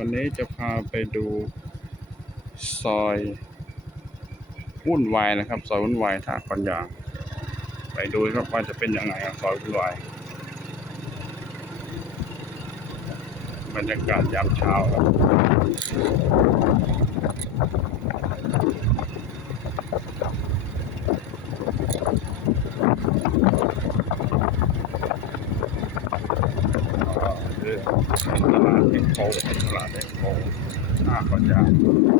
วันนี้จะพาไปดูซอยวุ่นวายนะครับ ซอยวุ่นวายท่าคอนยาง ไปดูครับว่าจะเป็นยังไงซอยวุ่นวายบรรยากาศยามเช้าครับก็คือตลาดเอ็กโตลาดเอ็กโปหน้าก่อนยาง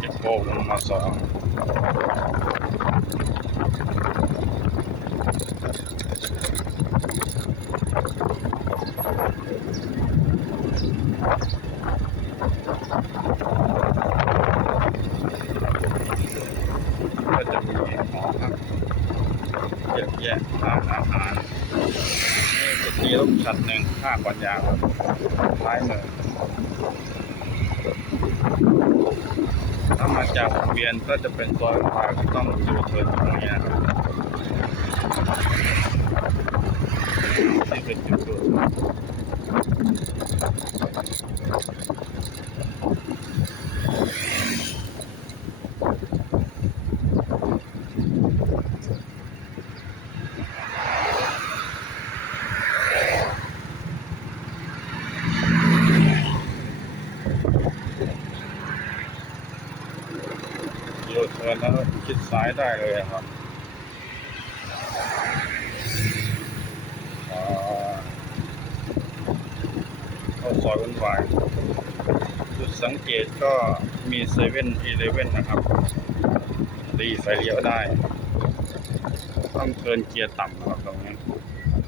เอ็กโปลงมาสองก็จะมีหอพักเยอะแยะร้านอาหารนี่สตีรถชั้นหนึ่งห้าก่อนยางครับท้าย ถ้ามาจากวงเวียนก็จะเป็นซอยพายก็ต้องดูเทิร์นตรงนี้นะครับที่เป็นจุดดูยูเทิร์นแล้ว ชิดซ้ายได้เลยครับเข้าซอยวุ่นวายจุดสังเกตก็มีเซเว่นอีเลเว่นนะครับตีไฟเลี้ยวได้ต้องเทินเกียร์ต่ำนะครับตรงนี้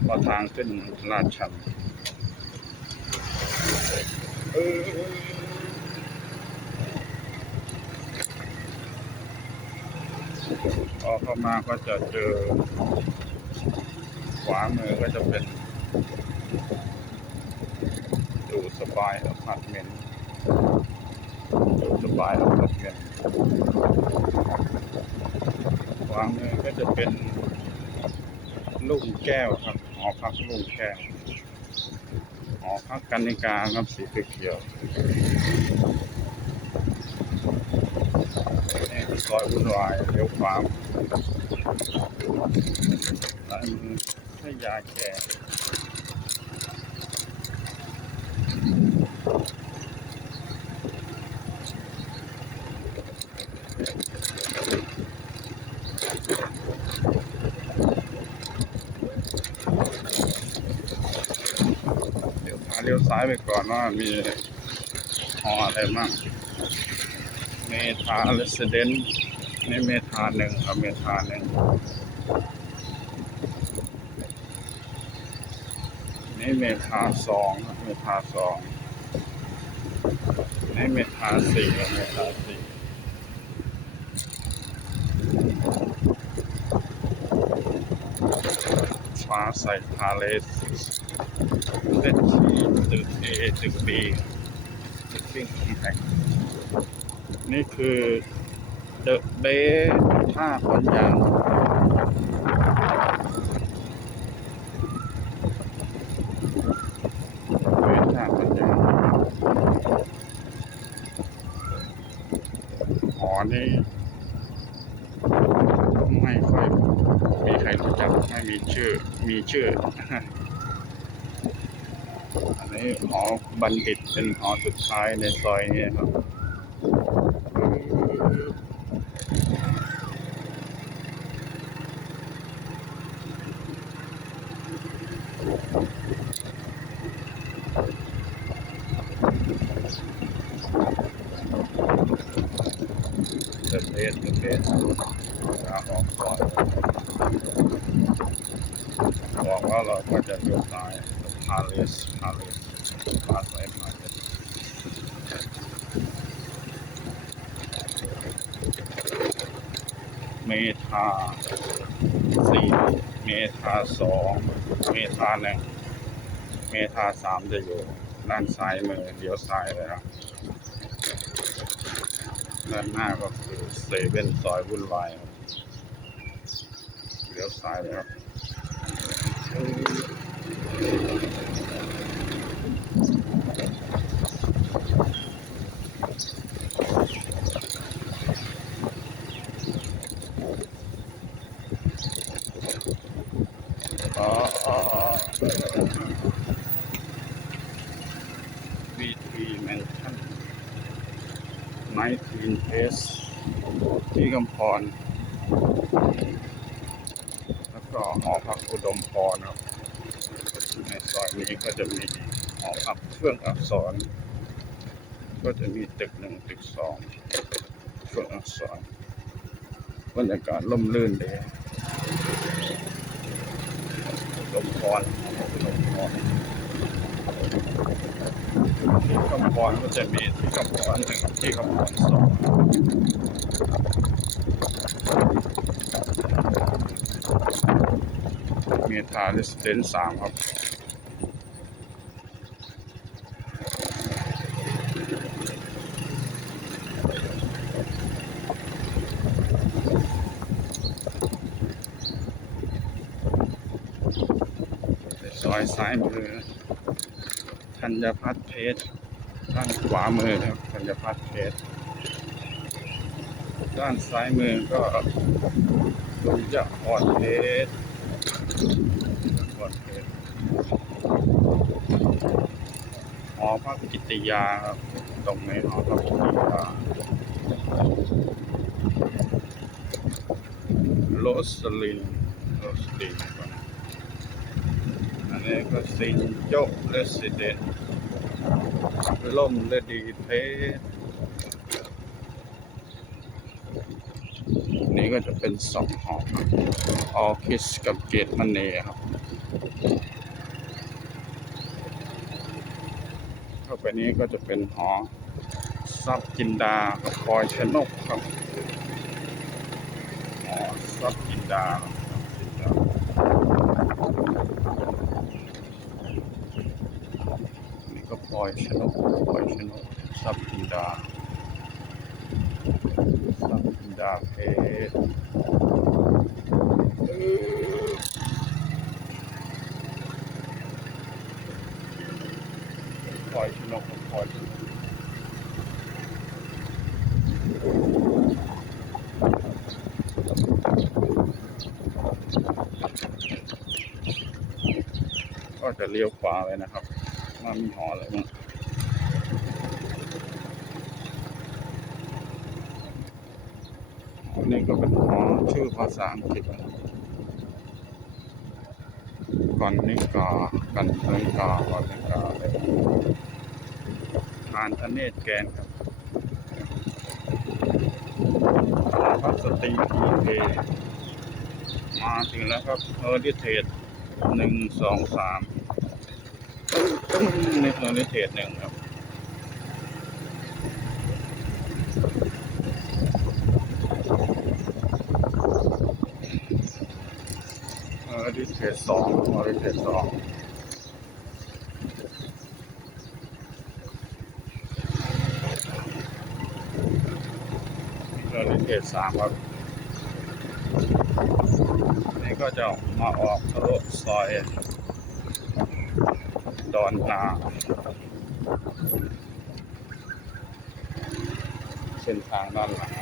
พอทางขึ้นลาดชันเออ พอเข้ามาก็จะเจอ ขวามือก็จะเป็นดูสบายอพาร์ตเมนต์ดูสบายอพาร์ตเมนต์ขวามือก็จะเป็นลูกแก้วครับหอพักลูกแก้วหอพักกันนิกาครับสีเขียวนี่ ซอยวุ่นวายเลี้ยวขวาซ้ายมือให้ยาแก่เดี๋ยวพาเลี้ยวซ้ายไปก่อนว่ามีหออะไรบ้าง เมทาเรสเดนนี่เมทาหนึ่งครับเมทาหนึ่งนี่เมทาสองครับเมทาสองนี่เมทาสี่ครับเมทาสี่ฟ้าใสพาเลสเส้นทีตึกเอตึกบีตึกฟิ้งคอมแพค นี่คือเดอะเบสท่าคนยางเวทาปัญญาหอนี้ไม่ค่อยมีใครรู้จักไม่มีชื่อ มีชื่อ อันนี้หอบัณฑิตเป็นหอสุดท้ายในซอยนี้ครับ เดินเล่นเดินเล่นทางออกก่อนบอกว่าเราก็จะยวซ้ายพาเลสพาเลสพาสายพาเลสเมทาสี่เมทาสองเมทาหนึ่งเมทาสามจะอยู่ด้านซ้ายมือเลี้ยวซ้ายเลยครับ ด้านหน้าก็คือเซเว่นซอยวุ่นวายเลี้ยวซ้ายเลยครับ 19 S ที่กำพร แล้วก็หอพักอุดมพรนะครับ ในซอยนี้ก็จะมีหอพักเครื่องอักษร ก็จะมีตึกหนึ่งตึกสองเครื่องอักษรบรรยากาศร่มรื่นดีอุดมพรอุดมพร ที่กำพรก็จะมีที่กำพรหนึ่งที่กำพรสองมีทาริสเดนสามครับซอยซ้ายมือ ธัญพัฒน์เพชรด้านขวามือนะครับธัญพัฒน์เพชรด้านซ้ายมือก็ดุจยะอ่อนเพชรอ่อนเพชรหอพักกิตยาครับตรงในหอพักกิตยาโรสลินโรสลิน นี่ก็ซิงโจ๊กเรสซิเดนล่มเละดีเพสนี่ก็จะเป็นสองหอออคิสกับเกตมันเนครับ เข้าไปนี้ก็จะเป็นหอซับจินดากับพลอยชนกครับหอซับจินดาครับซับจินดา นี่ก็ป ลอยชนกปล่อยชนกซับอินดาซับอินดาเพชรลอยชนกลอยชนกก็จะเลี้ยวขวาเลยนะครับ ว่ามีหออะไรบ้างอันนี้ก็เป็นหอชื่อภาษาอังกฤษนะครับก่อนนิกากันเนิกาก่อนนิกาเลยทานทะเนศแกนครับพัสตรีทีเพมาถึงแล้วครับเฮอร์ดิเทจหนึ่งสองสาม นี่คือนิเทศหนึ่งครับออนิเทศสองออนิเทศสองเออนิเทศสามครับนี่ก็จะมาออกทะลุซอย ดอนนาเส้นทางด้านหลัง